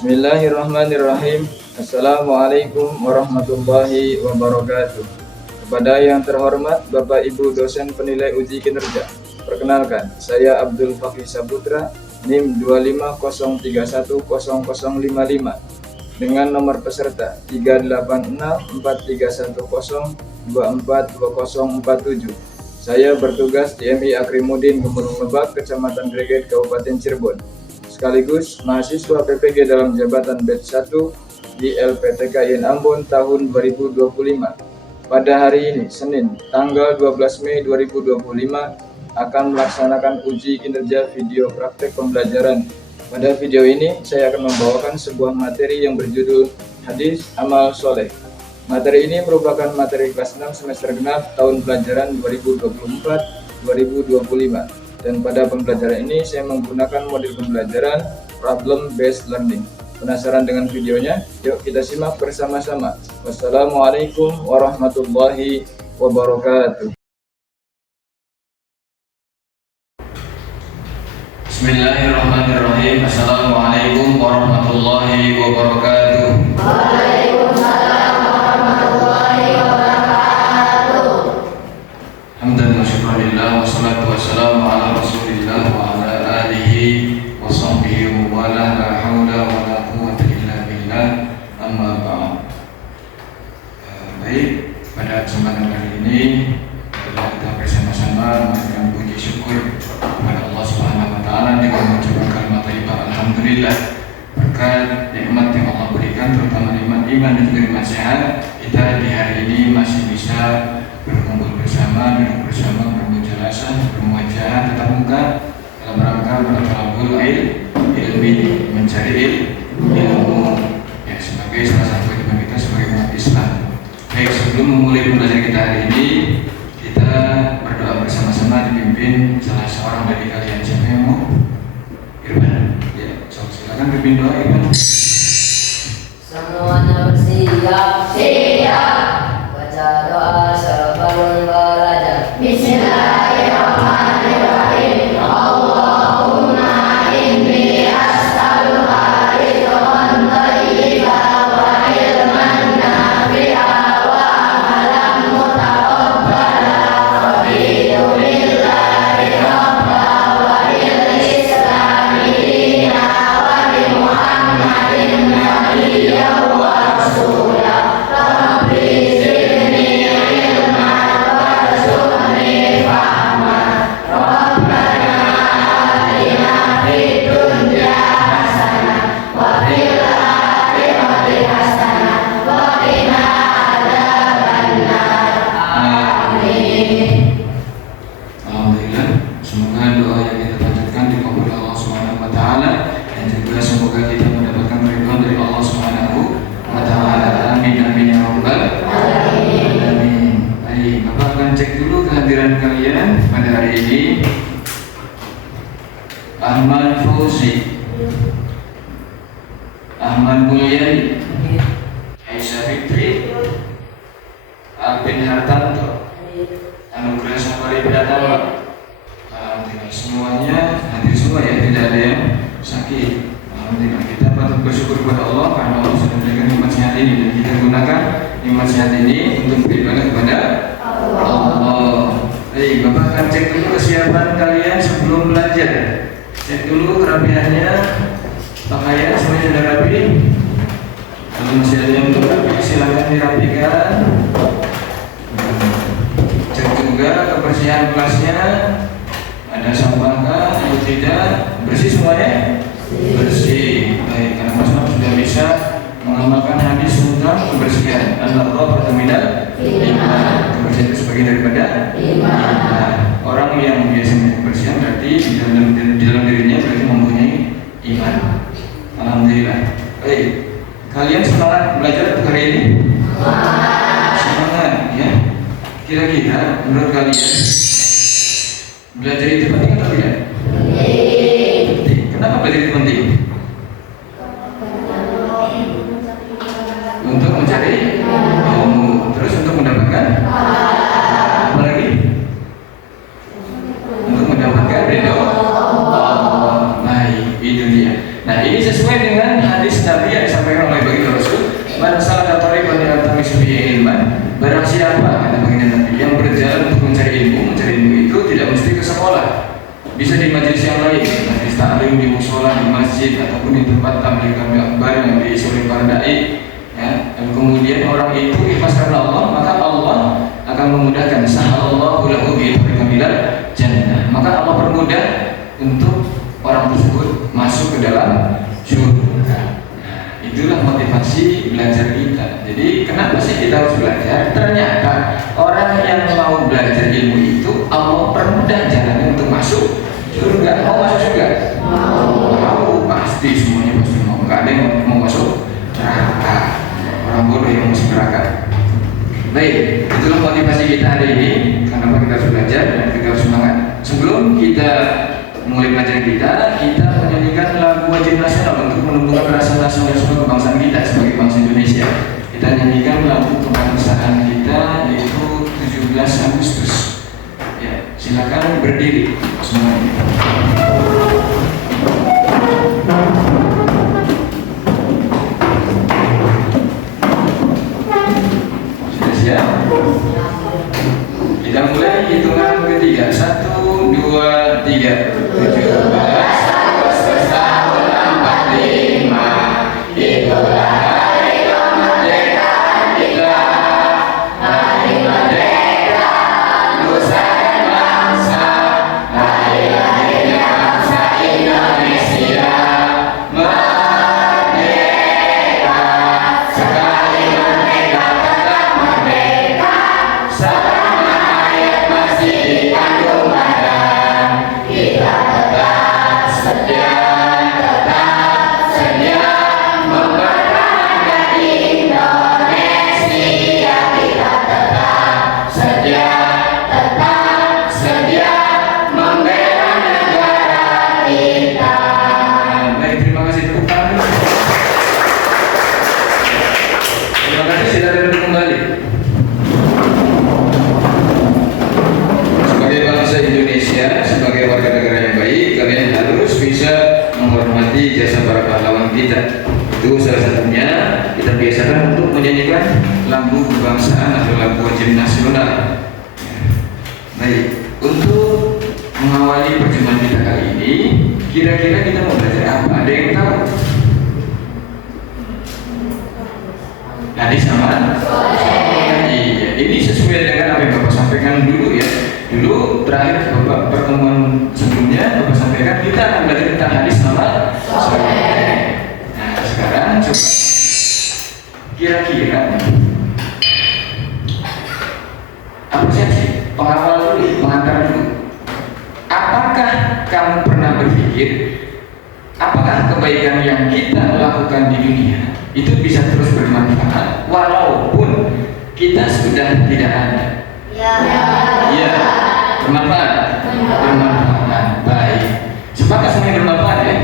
Bismillahirrahmanirrahim. Assalamualaikum warahmatullahi wabarakatuh. Kepada yang terhormat Bapak Ibu dosen penilai uji kinerja, perkenalkan, saya Abdul Fakih Saputra, NIM 250310055 dengan nomor peserta 3864310242047. Saya bertugas di MI Akrimudin Gemulung Lebak, Kecamatan Greget, Kabupaten Cirebon. Sekaligus mahasiswa PPG dalam jabatan batch 1 di LPTK IN Ambon tahun 2025. Pada hari ini, Senin, tanggal 12 Mei 2025, akan melaksanakan uji kinerja video praktek pembelajaran. Pada video ini, saya akan membawakan sebuah materi yang berjudul Hadis Amal Soleh. Materi ini merupakan materi kelas 6 semester genap tahun pelajaran 2024-2025. Dan pada pembelajaran ini saya menggunakan model pembelajaran problem based learning. Penasaran dengan videonya? Yuk kita simak bersama-sama. Wassalamualaikum warahmatullahi wabarakatuh. Bismillahirrahmanirrahim. Assalamualaikum warahmatullahi wabarakatuh. Waalaikumsalam warahmatullahi wabarakatuh. Hamdan wa syukranillah, wassalatu wassalamu ala rasulillah wa ala alihi wa sahbihi wa wala, la hawla wa la quwwata illa billah, amma ba'd. Baik, pada kesempatan kali ini kita bersama-sama mengaturkan puji syukur kepada Allah Subhanahu wa taala dengan mengucapkan kalimat thayyibah alhamdulillah. Berkat nikmat yang Allah berikan, terutama nikmat iman dan juga nikmat sehat, kita di hari ini masih bisa berkumpul bersama, duduk bersama, bermujalasah, bermuajah tatap muka dalam rangka bertalabul ilmi, mencari ilmu, ya, sebagai salah satu kehidupan kita sebagai umat Islam. Baik, sebelum memulai pembelajaran kita hari ini, kita berdoa bersama-sama dipimpin salah seorang dari kalian. Siapa yang mau? Irfan. Ya, silakan pimpin doa Irfan. Semuanya bersiap. Siap. Baca doa sebelum belajar. Bismillahirrahmanirrahim. Allahumma inni as'aluka rizqan thayyiban wa ilman nafi'an wa amalan mutaqabbalan. Raditu billahi rabban wa bil islami dinan wa bi Muhammadin nabiyyan wa rasulan. Rabbi zidni ilman warzuqni fahman. Rabbana atina fid dunya hasanah wa fil akhirati hasanah wa qina adzabannar. Amin. Alhamdulillah, semoga doa yang kita panjatkan dikabul Allah Subhanahu wa taala, dan juga semoga kita mendapatkan ridho dari Allah Subhanahu wa taala. Amin amin ya rabbal alamin. Baik, Bapak akan cek dulu kehadiran kalian pada hari ini. Ahmad Fauzi, Ahmad Mulyani, Aisyah Fitri, Alvin Hartanto, Anugerah Safari Pratama. Alhamdulillah, semuanya hadir semua ya, tidak ada yang sakit. Alhamdulillah, kita patut bersyukur kepada Allah karena Allah sudah memberikan nikmat sehat ini, dan kita gunakan nikmat sehat ini untuk beribadah kepada Allah. Baik, Bapak akan cek dulu kesiapan kalian sebelum belajar. Cek dulu kerapiannya, pakaian semuanya sudah rapi. Kalau masih ada yang belum rapi, silakan dirapikan. Cek juga kebersihan kelasnya, ada sampahkah atau tidak, bersih semuanya? Bersih. Baik, karena Mas sudah bisa mengamalkan hadis tentang kebersihan. An-nadhafatu minal iman. Kebersihan itu sebagian daripada iman. Orang yang biasanya kebersihan berarti di dalam dirinya berarti mempunyai iman. Alhamdulillah. Baik, kalian semangat belajar untuk hari ini? Semangat ya. Kira-kira menurut kalian belajar itu penting atau tidak? Penting. Kenapa belajar itu penting? Untuk mencari ilmu, terus untuk mendapatkan apa lagi? Untuk mendapatkan ridho majelis-majelis yang lain, majelis taklim di musola, di masjid, ataupun di tempat tabligh akbar yang diisi oleh para dai, ya. Dan kemudian orang itu ikhlas karena Allah, maka Allah akan memudahkan. Sahalallahu lahu bi tariqil jannah. Maka Allah permudah untuk orang tersebut masuk ke dalam surga. Itulah motivasi belajar kita. Jadi kenapa sih kita harus belajar? Ternyata orang yang mau belajar ilmu itu Allah permudah jalannya untuk masuk surga. Mau masuk surga? Mau. Pasti semuanya pasti mau. Gak ada yang mau masuk neraka. Orang bodoh yang mau masuk neraka. Baik, itulah motivasi kita hari ini. Kenapa kita harus belajar dan kita harus semangat. Sebelum kita mulai belajar kita menyanyikan lagu wajib nasional untuk menumbuhkan rasa nasionalisme kebangsaan kita sebagai bangsa Indonesia. Kita nyanyikan lagu kebangsaan kita yaitu 17 Agustus. Ya, silakan berdiri semuanya. Sudah siap? Kita mulai hitungan ketiga. 1, 2, 3. 17 Agustus tahun 45, itulah hari kemerdekaan kita. Hari merdeka nusa dan bangsa, hari lahirnya bangsa Indonesia. Merdeka, sekali merdeka tetap merdeka, selama hayat masih dikandung badan. Kita tetap sedia mempertahankan Indonesia. Kita tetap sedia membela negara kita. Baik, terima kasih, tepuk tangan dulu. Terima kasih, silakan duduk kembali. Sebagai bangsa Indonesia, sebagai warga negara yang baik, kalian harus bisa menghormati jasa para pahlawan kita. Itu salah satunya kita biasakan untuk menyanyikan lagu kebangsaan atau lagu wajib nasional. Baik, untuk mengawali perjumpaan kita kali ini, kira-kira kita mau belajar apa? Ada yang tahu? Hadis sama? Iya, ini sesuai dengan apa yang Bapak sampaikan dulu ya. Dulu terakhir Bapak pertemuan sebelumnya Bapak sampaikan kita akan belajar tentang hadis sama. Nah, sekarang coba kira-kira apresiasi pengawal dulu, pengantar dulu. Apakah kamu pernah berpikir apakah kebaikan yang kita lakukan di dunia itu bisa terus bermanfaat walaupun kita sudah tidak ada? Iya, bermanfaat. Baik. Sepakat semuanya bermanfaat ya.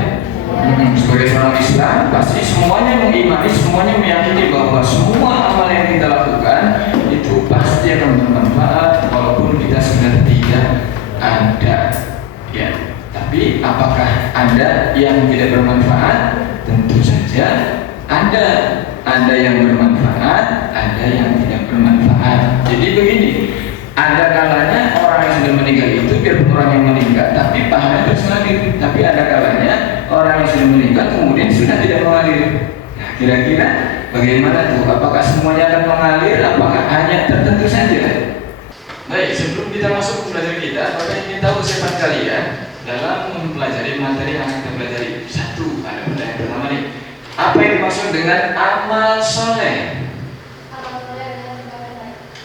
Sebagai seorang Islam pasti semuanya mengimani, semuanya meyakini bahwa semua amal yang kita lakukan itu pasti akan bermanfaat walaupun kita sudah tidak ada. Ya. Tapi apakah ada yang tidak bermanfaat? Tentu saja ada. Ada yang bermanfaat, ada yang tidak bermanfaat. Jadi begini, ada kalanya orang yang sudah meninggal itu biarpun orang yang meninggal tapi pahalanya terus mengalir. Tapi ada kalanya orang yang sudah meninggal kemudian sudah tidak mengalir. Nah, kira-kira bagaimana tuh? Apakah semuanya akan mengalir? Apakah hanya tertentu saja? Baik, sebelum kita masuk ke belajar kita, Bapak ingin tahu sifat kalian dalam mempelajari materi yang akan kita pelajari. Satu, ada pertanyaan pertama nih. Apa yang dimaksud dengan amal soleh?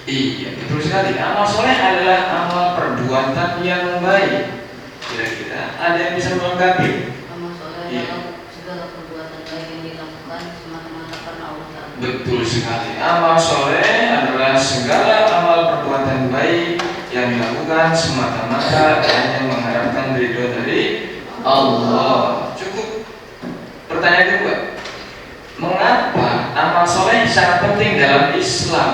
Iya, betul sekali. Amal soleh adalah amal perbuatan yang baik. Kira-kira ada yang bisa melengkapi? Amal soleh adalah segala perbuatan baik yang dilakukan semata-mata karena Allah Ta'ala. Betul sekali. Amal soleh adalah segala amal perbuatan baik yang dilakukan semata-mata hanya mengharapkan ridho dari Allah. Cukup. Pertanyaan kedua, mengapa amal soleh sangat penting dalam Islam?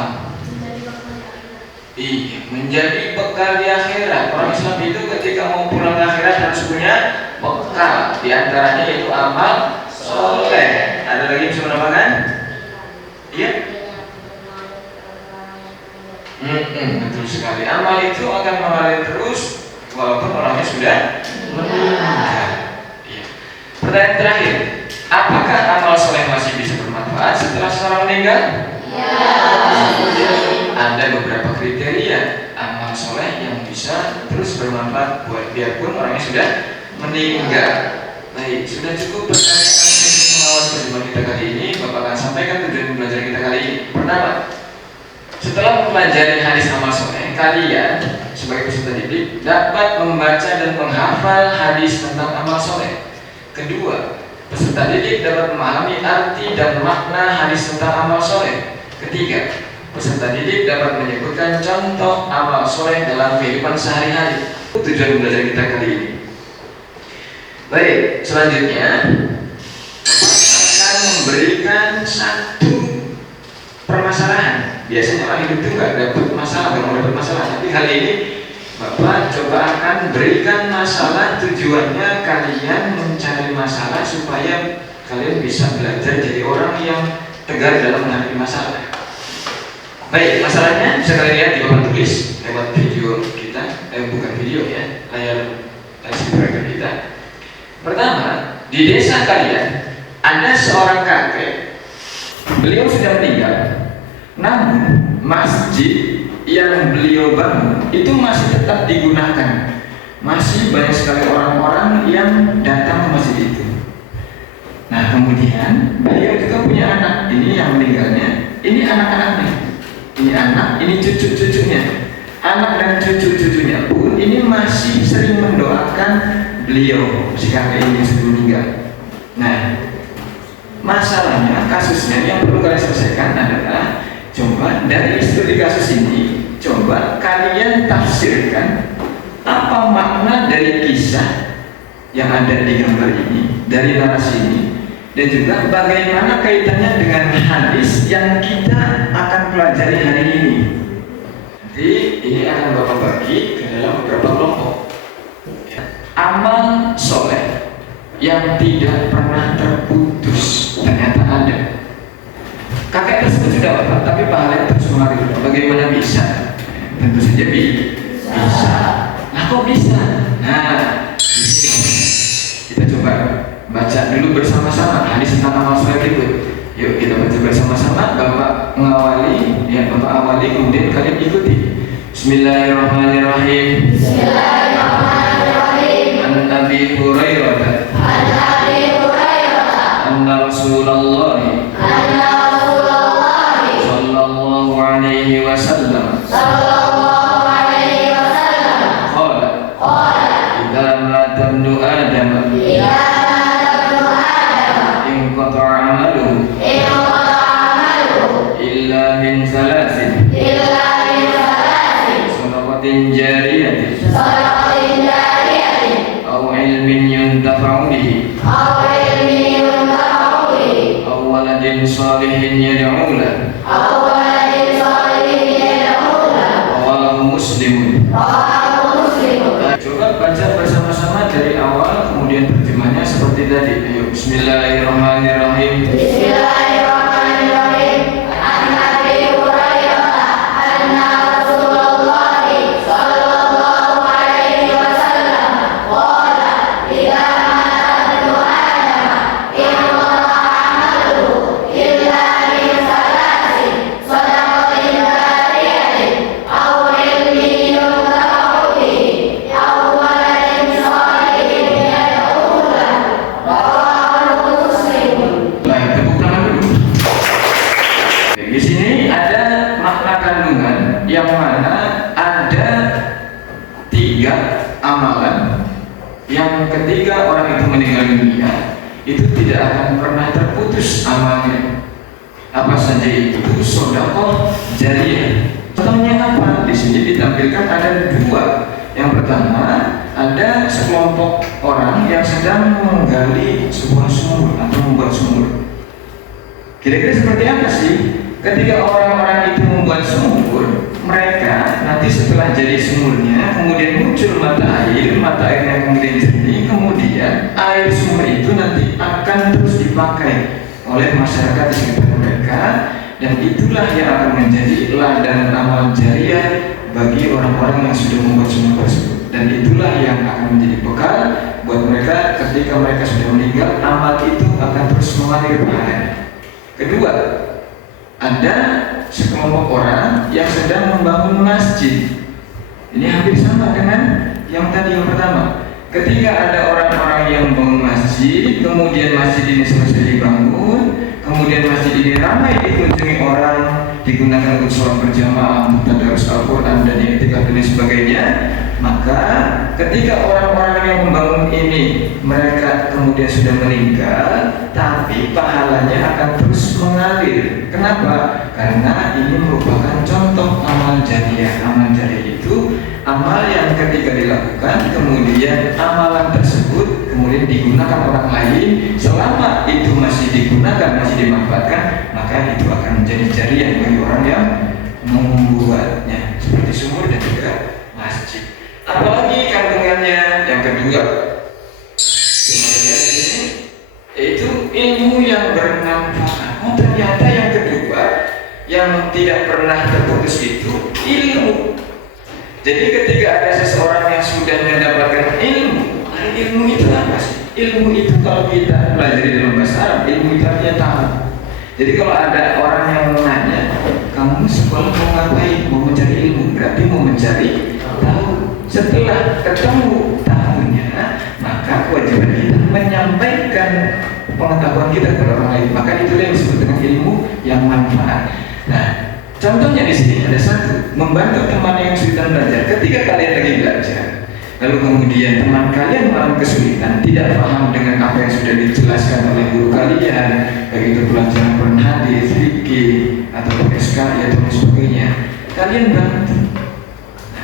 Iya, menjadi bekal di akhirat. Orang Islam itu ketika mau pulang ke akhirat harus punya bekal. Di antaranya itu amal soleh. Ada lagi yang bisa menambahkan? Iya. Betul sekali. Amal itu akan mengalir terus walaupun orangnya sudah meninggal. Ya. Pertanyaan terakhir, apakah amal soleh masih bisa bermanfaat setelah seseorang meninggal? Ya. Ada beberapa kriteria amal soleh yang bisa terus bermanfaat buat biarpun orangnya sudah meninggal. Baik, sudah cukup pertanyaan untuk mengawal perjumpaan kita kali ini. Bapak akan sampaikan tujuan belajar kita kali ini. Pertama, setelah mempelajari hadis amal soleh, kalian sebagai peserta didik dapat membaca dan menghafal hadis tentang amal soleh. Kedua, peserta didik dapat memahami arti dan makna hadis tentang amal soleh. Ketiga, peserta didik dapat menyebutkan contoh amal soleh dalam kehidupan sehari-hari. Tujuan belajar kita kali ini. Baik, selanjutnya akan memberikan satu permasalahan. Biasanya orang hidup itu nggak dapat masalah, nggak dapat masalah. Tapi kali ini Bapak coba akan berikan masalah. Tujuannya kalian mencari masalah supaya kalian bisa belajar jadi orang yang tegar dalam menghadapi masalah. Baik, masalahnya bisa kalian lihat di papan tulis lewat video kita, bukan video ya, layar proyektor kita. Pertama, di desa kalian ada seorang kakek. Beliau sudah meninggal, namun masjid yang beliau bangun itu masih tetap digunakan. Masih banyak sekali orang-orang yang datang ke masjid itu. Nah, kemudian beliau juga punya anak. Ini yang meninggalnya, ini anak-anaknya. Ini anak, ini cucu-cucunya. Anak dan cucu-cucunya pun ini masih sering mendoakan beliau, si kakek ini sebelum meninggal. Nah, masalahnya, kasusnya yang perlu kalian selesaikan adalah coba dari studi kasus ini, coba kalian tafsirkan apa makna dari kisah yang ada di gambar ini, dari narasi ini, dan juga bagaimana kaitannya dengan hadis yang kita akan pelajari hari ini. Nanti ini akan Bapak bagi ke dalam beberapa kelompok. Amal soleh yang tidak pernah terputus ternyata ada. Kakek tersebut sudah wafat, tapi pahalanya terus mengalir. Bagaimana bisa? Tentu saja bisa. Nah, kok bisa? Nah, di sini kita coba baca dulu bersama-sama hadis tentang amal soleh berikut. Yuk kita baca bersama-sama. Bapak mengawali, ya Bapak awali, kemudian kalian ikuti. Bismillahirrahmanirrahim. Bismillahirrahmanirrahim. An Abi Hurairah. Anna Rasulullah. Sallallahu alaihi wasallam. Qala. Idza mata ibnu Adam. Inqata'a amaluhu. Illa min salasin. Sadaqatin jariyatin. Aw ilmin yuntafa'u bihi. Aw waladin salihin yad'u lahu. Rawahu Muslim. Coba baca bersama-sama dari awal, kemudian terjemahnya seperti tadi. Ayo, Bismillahirrahmanirrahim. Di sini ada makna kandungan yang mana ada 3 amalan yang ketika orang itu meninggal dunia itu tidak akan pernah terputus amalnya. Apa saja itu? Sedekah jariyah. Contohnya apa? Di sini ditampilkan ada 2. Yang pertama, ada sekelompok orang yang sedang menggali sebuah sumur atau membuat sumur. Kira-kira seperti apa sih? Ketika orang-orang itu membuat sumur, mereka nanti setelah jadi sumurnya, kemudian muncul mata airnya kemudian jernih, kemudian air sumur itu nanti akan terus dipakai oleh masyarakat di sekitar mereka, dan itulah yang akan menjadi ladang amal jariah bagi orang-orang yang sudah membuat sumur tersebut. dan itulah yang akan menjadi bekal buat mereka ketika mereka sudah meninggal. Amal itu akan terus mengalir pahalanya. Kedua, ada sekelompok orang yang sedang membangun masjid. Ini hampir sama dengan yang tadi yang pertama. Ketika ada orang-orang yang membangun masjid, kemudian masjid ini selesai dibangun, kemudian masjid ini ramai dikunjungi orang, digunakan untuk sholat berjamaah, untuk tadarus Al-Quran dan i'tikaf dan sebagainya, maka ketika orang-orang yang membangun ini mereka kemudian sudah meninggal, tapi pahalanya akan terus mengalir. Kenapa? Karena ini merupakan contoh amal jariyah. Amal jariyah itu amal yang ketika dilakukan kemudian amalan tersebut kemudian digunakan orang lain, selama itu masih digunakan, masih dimanfaatkan, maka itu akan menjadi jariyah bagi orang yang membuatnya, seperti sumur dan juga masjid. Apalagi kandungannya yang kedua, yaitu ilmu yang bermanfaat. Oh, ternyata yang kedua yang tidak pernah terputus itu ilmu. Jadi ketika ada seseorang yang sudah mendapatkan ilmu, ilmu itu apa sih? Ilmu itu kalau kita pelajari dalam bahasa Arab, ilmu itu artinya tahu. Jadi kalau ada orang yang menanya, kamu sekolah mau ngapain? Mau mencari ilmu, berarti mau mencari tahu. Setelah ketemu tahunya, maka kewajiban kita menyampaikan pengetahuan kita kepada orang lain. Maka itulah yang disebut dengan ilmu yang manfaat. Nah, contohnya di sini ada satu, membantu teman yang kesulitan belajar. Ketika kalian lagi belajar, lalu kemudian teman kalian mengalami kesulitan, tidak paham dengan apa yang sudah dijelaskan oleh guru kalian, baik itu pelajaran Quran, hadis, fikih, atau SKI atau sebagainya, kalian bantu.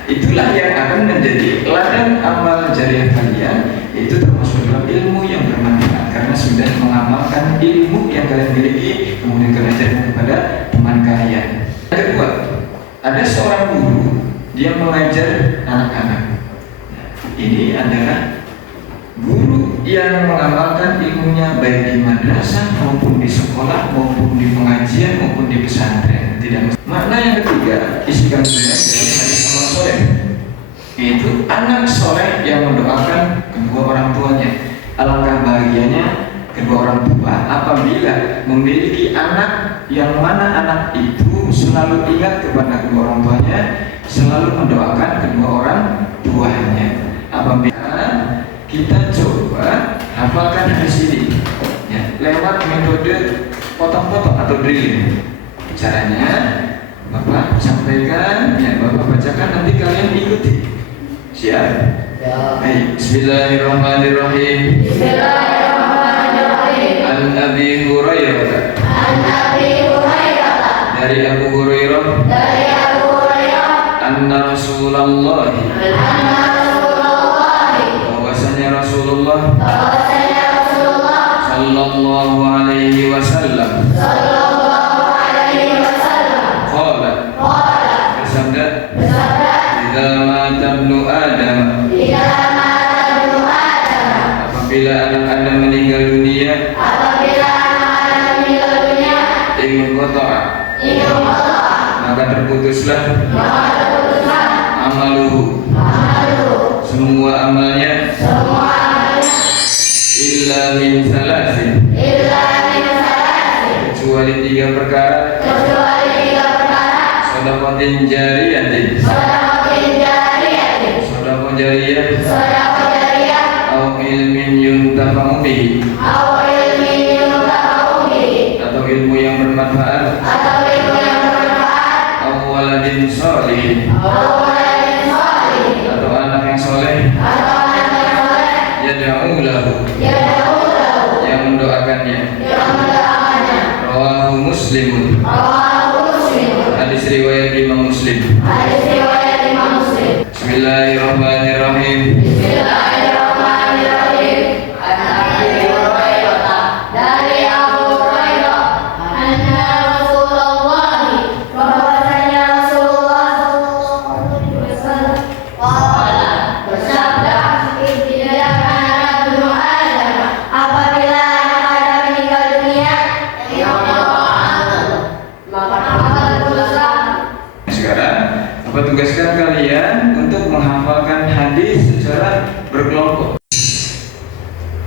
Itulah yang akan menjadi ladang amal jariah kalian, itu termasuk dalam ilmu yang bermanfaat karena sudah mengamalkan ilmu yang kalian miliki, kemudian kalian ajarkan kepada teman kalian. Yang kedua, ada seorang guru, dia mengajar anak-anak. Ini adalah guru yang mengamalkan ilmunya baik di madrasah maupun di sekolah maupun di pengajian maupun di pesantren. Tidak. Makna yang ketiga, isi kandungan dari hadis amal soleh, yaitu anak soleh yang mendoakan kedua orang tuanya. Alangkah bahagianya kedua orang tua apabila memiliki anak yang mana anak itu selalu ingat kepada kedua orang tuanya, selalu mendoakan kedua orang tuanya. Apabila kita coba hafalkan hadis ini ya, lewat metode potong-potong atau drilling. Caranya Bapak sampaikan, ya Bapak bacakan, nanti kalian ikuti. Siap? Ya. Baik. Bismillahirrahmanirrahim. Bismillahirrahmanirrahim. An Abi Hurairah. An Abi Hurairah. Dari Abu Hurairah. Dari Abu Hurairah. Anna Rasulullah. Anna Rasulullah. Bahwasanya Rasulullah. Bahwasanya Rasulullah. Sallallahu alaihi wasallam. Apabila anak Adam meninggal dunia, maka terputuslah amaluhu, semua amalnya, illa min salasin, kecuali tiga perkara, sedekah jariyatin, sedekah jariyah, atau ilmin yuntafa'u bihi, atau ilmu yang bermanfaat, atau waladin sholih, atau anak yang soleh, yad'u lahu, yang mendoakannya. Rawahu Muslimun. Hadis riwayat Imam Muslim. Bismillahirrahmanirrahim.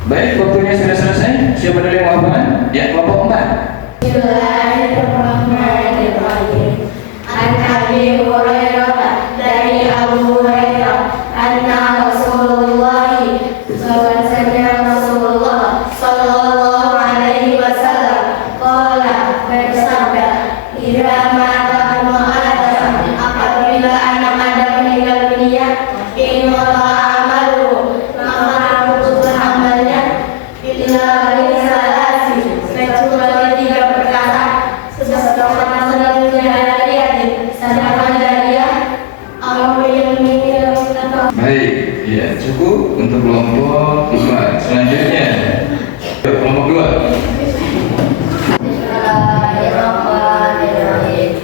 Baik, waktunya sudah selesai. Siapa dulu yang mau hafalan? Ya, kelompok 4. Bismillahirrahmanirrahim. An Abi Hurairah dari Abu Hurairah anna Rasulullah sallallahu alaihi wasallam qala bersabda idza mata ibnu Adam apabila anak Adam meninggal dunia in amalu maka putus amalnya illa risalasi kecuali 3 perkara sedekah jariah atau ilmu Baik, ya cukup untuk kelompok 4. Selanjutnya kelompok 2. Bismillahirrahmanirrahim.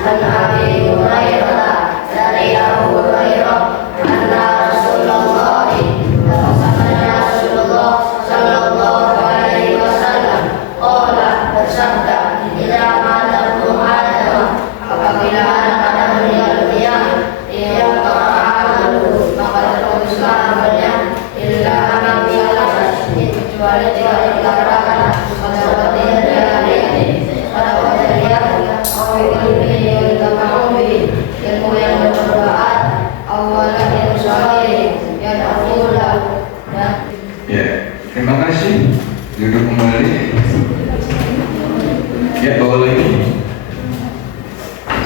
An Abi Hurairah dari Abu Hurairah anna Rasulullah sallallahu alaihi wasallam qala bersabda idza mata ibnu Adam apabila anak Adam meninggal dunia ia amalu maka terputuslah amalnya illa min salasatin kecuali 3 perkara sedekah jariah atau ilmu yang bermanfaat awalan yang saleh yang afdal dan Ya, terima kasih. Duduk kembali. Ya, bawa lagi.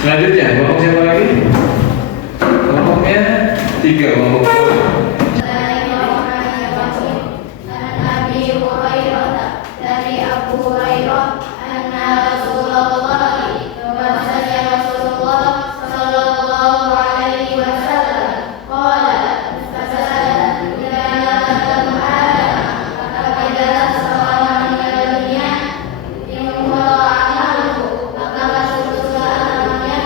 Selanjutnya, kelompok siapa lagi? Kelompoknya 3, kelompok 2. Nabi Hurairah dari Abu Hurairah anna Rasulullah bahwasanya Rasulullah sallallahu alaihi wasallam qala apabila seorang meninggal dunia imqata amalu maka putuslah amalnya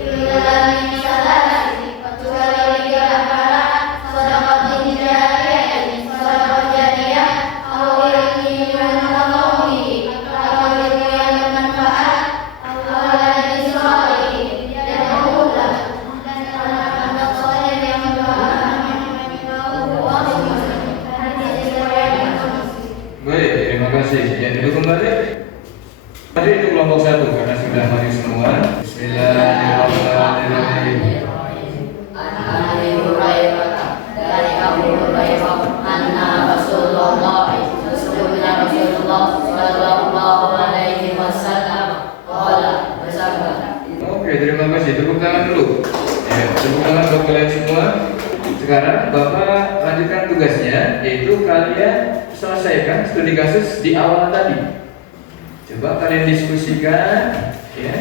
illa min salasi kecuali 3 perkara sedekah jariah atau ilmu yang bermanfaat awalan disoleh dan mudah dan anak soleh yang Baik, terima kasih. Ya, duduk kembali. Tadi itu kelompok 1 karena sudah mati semua. Bismillahirrahmanirrahim. Abi Hurairah dari Abu Hurairah anna Rasulullah sallallahu alaihi wasallam qala bersabda. Oke, terima kasih. Tepuk tangan dulu. Ya, tepuk tangan buat kalian semua. Sekarang Bapak lanjutkan tugasnya, yaitu kalian selesaikan studi kasus di awal tadi. Coba kalian diskusikan, ya.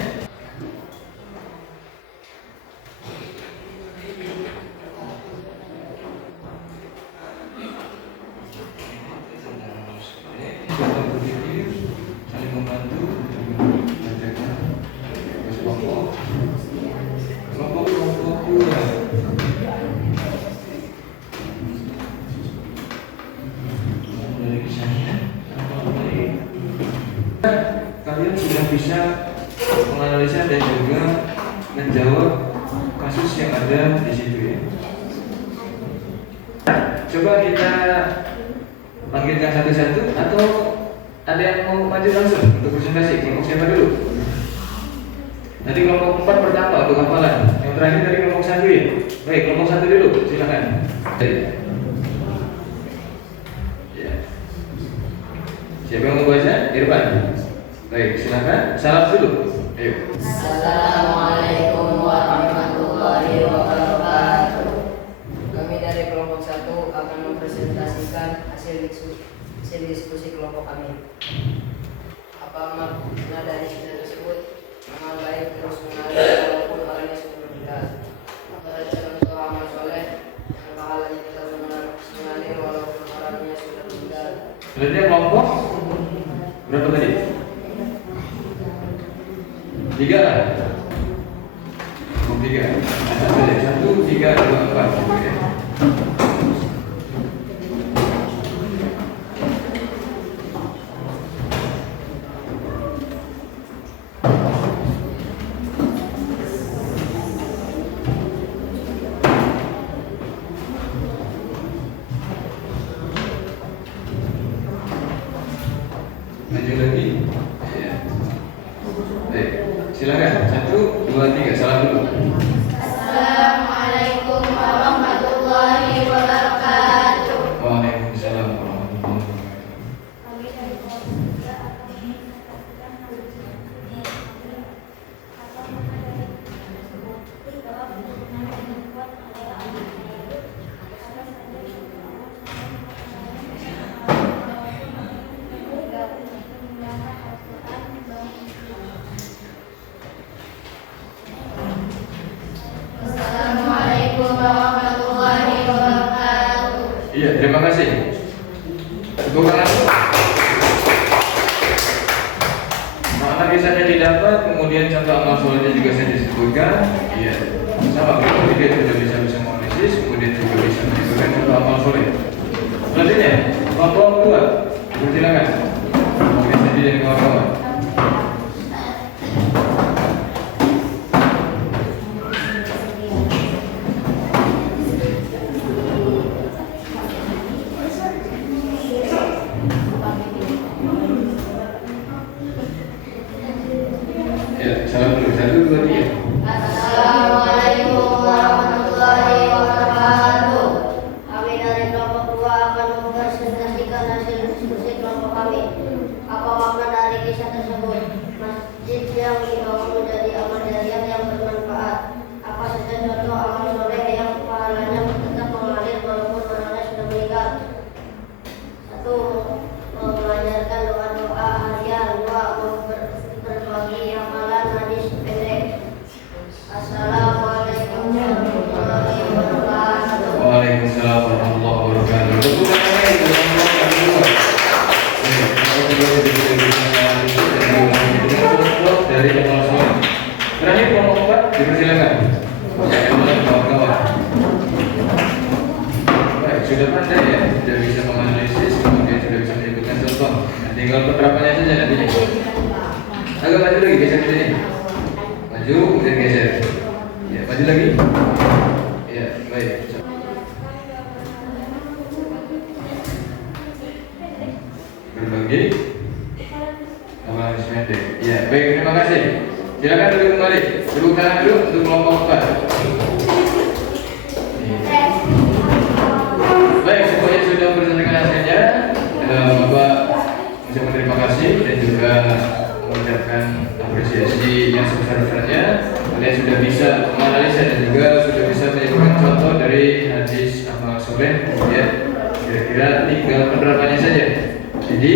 Saling membantu mengerjakan tugas kelompok. Kelompok 2. Kalian sudah bisa menganalisa dan juga menjawab kasus yang ada di situ ya. Coba kita panggilkan satu-satu atau ada yang mau maju langsung untuk presentasi. Kelompok siapa dulu? Nanti kelompok 4 pertama untuk hafalan. Yang terakhir dari kelompok 1 ya. Baik, kelompok 1 dulu, silakan. Ya. Siapa yang mau baca? Irfan. Baik, silakan. Salam dulu. Ayo. Assalamualaikum warahmatullahi wabarakatuh. Kami dari kelompok 1 akan mempresentasikan hasil diskusi kelompok kami. Apa makna dari cerita tersebut? Amal baik terus mengalir walaupun orangnya sudah meninggal. Ada contoh amal soleh yang pahalanya tetap mengalir walaupun orangnya sudah meninggal. Selanjutnya kelompok berapa tadi? 3 lah. Kelompok 3. Ada 1, 3, 2, 4. Oke. Maju lagi. Ya. Baik, silakan. 1, 2, 3. Salam dulu. Assalamualaikum warahmatullahi wabarakatuh. Waalaikumsalam warahmatullahi wabarakatuh. Assalamualaikum warahmatullahi wabarakatuh. Iya, terima kasih. Tepuk tangan. Makna kisahnya didapat, kemudian contoh amal solehnya juga saya disebutkan. Iya, sama. Kemudian sudah bisa menganalisis, kemudian juga bisa menyebutkan contoh amal soleh. Selanjutnya, kelompok kedua, silakan. Mungkin sendiri dan kawan-kawan. Ya, salam dulu. 1, 2, 3. Assalamualaikum warahmatullahi wabarakatuh. Kami dari kelompok 2 akan mempresentasikan hasil diskusi kelompok kami. Apa makna dari kisah tersebut? Masjid yang dibangun menjadi amal jariah yang bermanfaat. Apa saja contoh amal soleh yang pahalanya tetap mengalir walaupun orangnya sudah meninggal? 1. Mengajarkan doa-doa harian. 2. Berbagi amalan hadis pendek. Assalamualaikum warahmatullahi wabarakatuh. Waalaikumsalam warahmatullahi wabarakatuh. Tepuk tangan untuk kelompok kedua. Dari amal soleh. Terakhir kelompok 4, dipersilakan. Kawan-kawan. Baik, sudah pandai ya, sudah bisa menganalisis, kemudian sudah bisa menyebutkan contoh. Nah, tinggal penerapannya saja nantinya. Agak maju lagi, geser ke sini. Maju, kemudian geser. Ya, maju lagi. Ya, baik. Berbagi amalan pendek. Ya, baik, terima kasih. Silakan duduk kembali. Tepuk tangan dulu untuk kelompok 4. Baik, semuanya sudah mempresentasikan hasilnya. Bapak mengucapkan terima kasih dan juga mengucapkan apresiasi yang sebesar-besarnya. Kalian sudah bisa menganalisa dan juga sudah bisa menyebutkan contoh dari hadis amal soleh. Kemudian kira-kira tinggal penerapannya saja. Jadi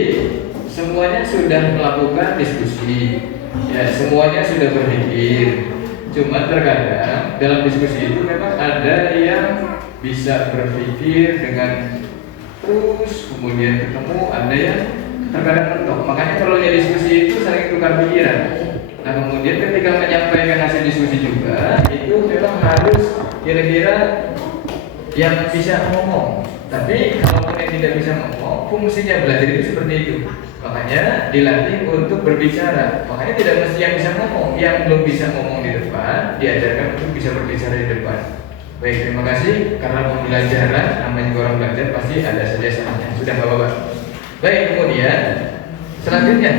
semuanya sudah melakukan diskusi, ya semuanya sudah berpikir. Cuma terkadang dalam diskusi itu memang ada yang bisa berpikir dengan terus, kemudian ketemu, ada yang terkadang mentok. Makanya perlunya diskusi itu saling tukar pikiran. Nah kemudian ketika menyampaikan hasil diskusi juga itu memang harus kira-kira yang bisa ngomong. Tapi kalau yang tidak bisa ngomong, fungsinya belajar itu seperti itu. Makanya dilatih untuk berbicara. Makanya tidak mesti yang bisa ngomong, yang belum bisa ngomong di depan diajarkan untuk bisa berbicara di depan. Baik, terima kasih. Karena pembelajaran namanya juga orang belajar pasti ada saja salahnya. Sudah Bapak. Baik, kemudian selanjutnya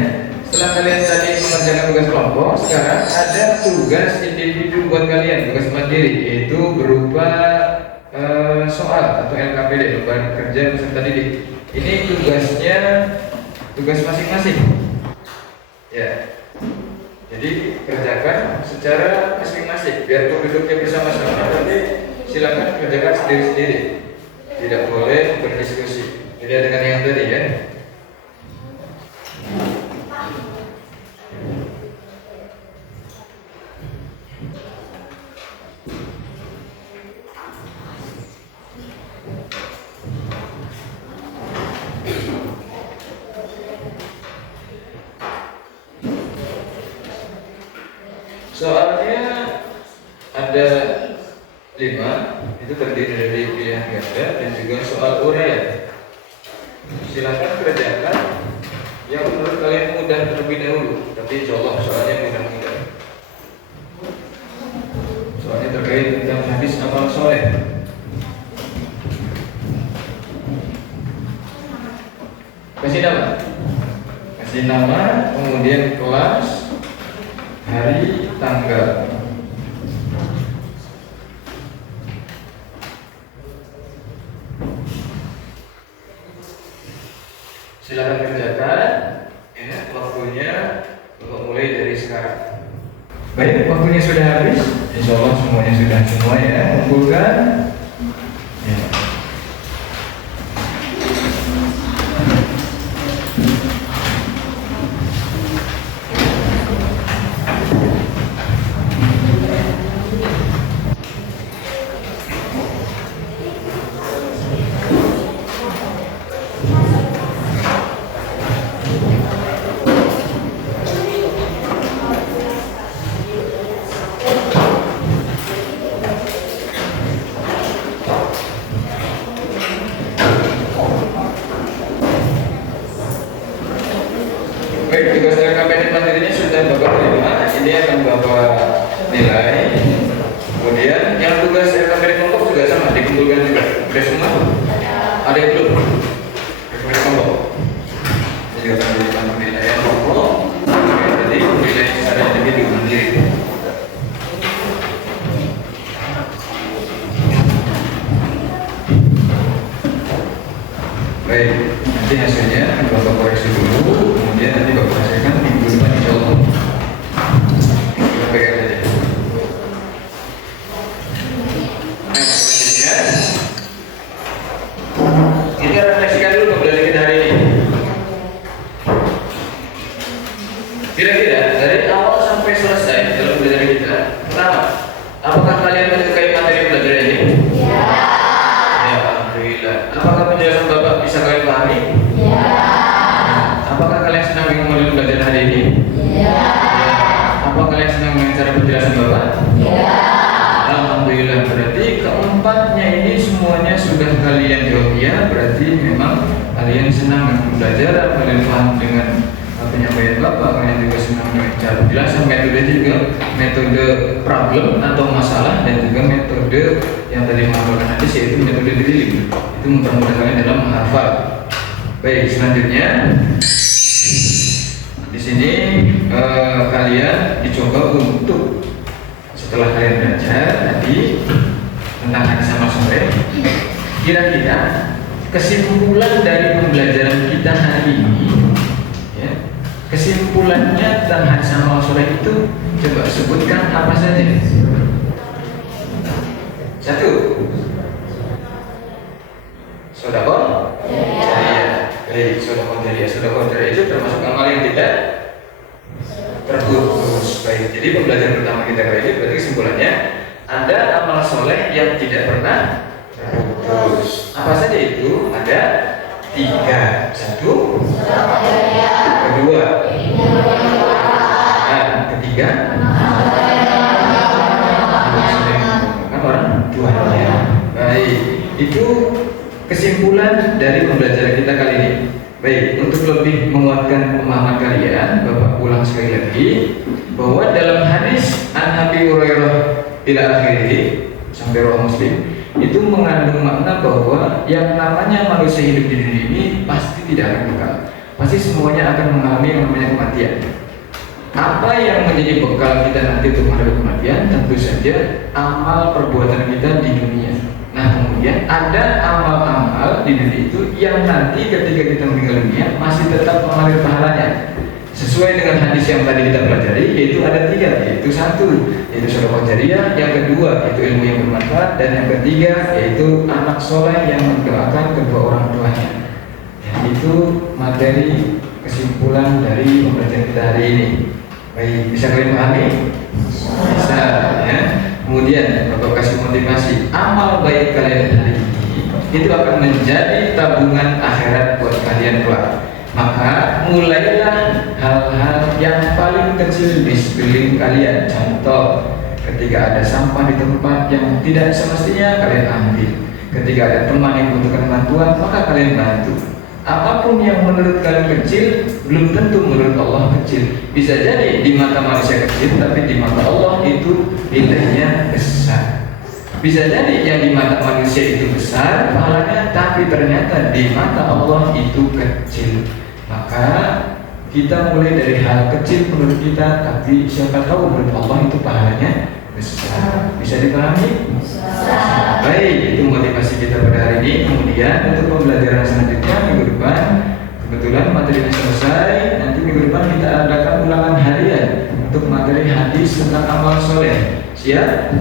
setelah kalian tadi mengerjakan tugas kelompok, sekarang ada tugas individu buat kalian, tugas mandiri, yaitu berupa soal atau LKPD, lembaga kerja peserta didik. Ini tugasnya tugas masing-masing. Ya. Jadi kerjakan secara masing-masing, biar duduknya bersama-sama. Nanti silakan kerjakan sendiri-sendiri. Tidak boleh berdiskusi. Beda dengan yang tadi ya. Soalnya ada 5, itu terdiri dari pilihan ganda dan juga soal uraian. Silakan kerjakan yang menurut kalian mudah terlebih dahulu, tapi insya Allah soalnya mudah-mudah. Soalnya terkait tentang hadis amal soleh. Kasih nama. Kasih nama, kemudian kelas, hari, tanggal. Silakan kerjakan. Ya, waktunya mulai dari sekarang. Baik, waktunya sudah habis. Insya Allah semuanya sudah semua ya. Kumpulkan. Ya. Baik, tugas LKPD materinya sudah Bapak terima. Ini akan Bapak nilai. Kemudian yang tugas LKPD kelompok juga sama, dikumpulkan juga. Sudah semua? Ada yang belum? LKPD kelompok. Ini juga akan dijadikan penilaian kelompok. Jadi penilaian secara individu mandiri. Baik, nanti hasilnya Bapak koreksi dulu, kemudian nanti Bapak hasilkan minggu depan insya Allah. Kita pegang saja. Nah, selanjutnya kita refleksikan dulu pembelajaran kita hari ini. Kira-kira dari awal sampai selesai dalam pembelajaran kita, pertama, apakah kalian menyukai materi pelajaran ini? Ya. Ya, alhamdulillah. Apakah penjelasan Bapak bisa kalian pahami? Ya. Apakah kalian senang dengan pelajaran hari ini? Ya. Apa kalian senang dengan cara penjelasan Bapak? Ya. Alhamdulillah. Berarti keempatnya ini semuanya sudah kalian jawab ya. Berarti memang kalian senang dengan pembelajaran, kalian paham dengan penyampaian Bapak, kalian juga senang dengan cara penjelasan, metode juga, metode problem atau masalah, dan juga metode yang tadi menghafalkan hadis, yaitu metode drilling. Itu mempermudah kalian dalam menghafal. Baik, selanjutnya di sini kalian dicoba untuk setelah kalian belajar tadi tentang hadis sama sore, kira-kira kesimpulan dari pembelajaran kita hari ini, ya, kesimpulannya tentang hadis sama sore itu coba sebutkan apa saja. Satu, sedekah jariah. Baik, sedekah jariah itu termasuk amal yang tidak terputus. Baik, jadi pembelajaran pertama kita kali ini berarti kesimpulannya ada amal soleh yang tidak pernah terputus. Apa saja itu? Ada 3. 1, kedua, ketiga, kan orang tuanya. Baik, itu kesimpulan dari pembelajaran kita kali ini. Baik, untuk lebih menguatkan pemahaman kalian, Bapak ulang sekali lagi bahwa dalam hadis An Abi Hurairah ila akhirih sampai riwayat Muslim itu mengandung makna bahwa yang namanya manusia hidup di dunia ini pasti tidak akan kekal. Pasti semuanya akan mengalami yang namanya kematian. Apa yang menjadi bekal kita nanti untuk menghadapi kematian? Tentu saja amal perbuatan kita di dunia. Nah, kemudian ada amal-amal di dunia itu yang nanti ketika kita meninggal dunia masih tetap mengalir pahalanya. Sesuai dengan hadis yang tadi kita pelajari, yaitu ada 3, yaitu 1, yaitu sedekah jariah, yang kedua yaitu ilmu yang bermanfaat, dan yang ketiga yaitu anak soleh yang mendoakan kedua orang tuanya. Ya, itu materi kesimpulan dari pembelajaran kita hari ini. Baik, bisa kalian pahami? Bisa, ya. Kemudian Bapak kasih motivasi, amal baik kalian hari ini itu akan menjadi tabungan akhirat buat kalian kelak. Maka mulailah hal-hal yang paling kecil di sekeliling kalian. Contoh, ketika ada sampah di tempat yang tidak semestinya kalian ambil. Ketika ada teman yang membutuhkan bantuan, maka kalian bantu. Apapun yang menurut kalian kecil, belum tentu menurut Allah kecil. Bisa jadi di mata manusia kecil, tapi di mata Allah itu nilainya besar. Bisa jadi yang di mata manusia itu besar pahalanya, tapi ternyata di mata Allah itu kecil. Maka kita mulai dari hal kecil menurut kita, tapi siapa tahu menurut Allah itu pahalanya besar. Bisa dipahami? Baik, itu motivasi kita pada hari ini. Kemudian untuk pembelajaran selanjutnya minggu depan, kebetulan materinya selesai. Nanti minggu depan kita adakan ulangan harian untuk materi hadis tentang amal soleh. Siap?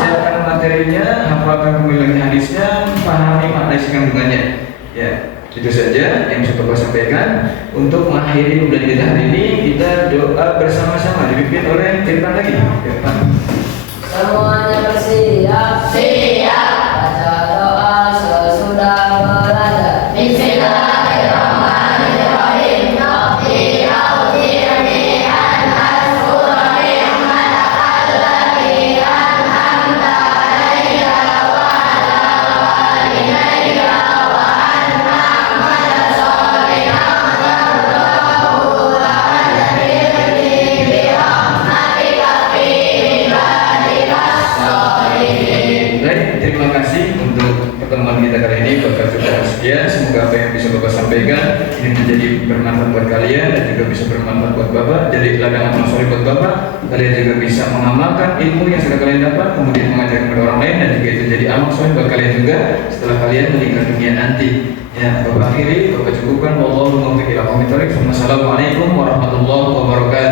Siapkan materinya, hafalkan kembali hadisnya, pahami makna isi kandungannya. Ya, itu saja yang bisa Bapak sampaikan. Untuk mengakhiri bulan kita hari ini, kita doa bersama-sama dipimpin oleh Irfan lagi. Irfan. Semuanya bersiap. Siap. Baca doa sesudah belajar. Bismillahirrahmanirrahim. Rabbi a'udhirni an ashkura ni'mataka allati an'amta alayya wa ala walidayya wa an a'mala shalihan tardahu wa an yudkhilni bi rahmatika fi ibadika sholihin. Baik, terima kasih untuk pertemuan kita kali ini. Bapak sudah sekian. Semoga apa yang bisa Bapak sampaikan ini menjadi bermanfaat buat kalian dan juga bisa bermanfaat buat Bapak. Jadi ladang amal soleh buat Bapak. Kalian juga bisa mengamalkan ilmu yang sudah kalian dapat, kemudian mengajarkan kepada orang lain, dan juga itu jadi amal soleh buat kalian juga setelah kalian meninggal dunia nanti. Ya, Bapak akhiri, Bapak cukupkan. Wallahu muwaffiq ila aqwamit thoriq. Wassalamualaikum warahmatullahi wabarakatuh.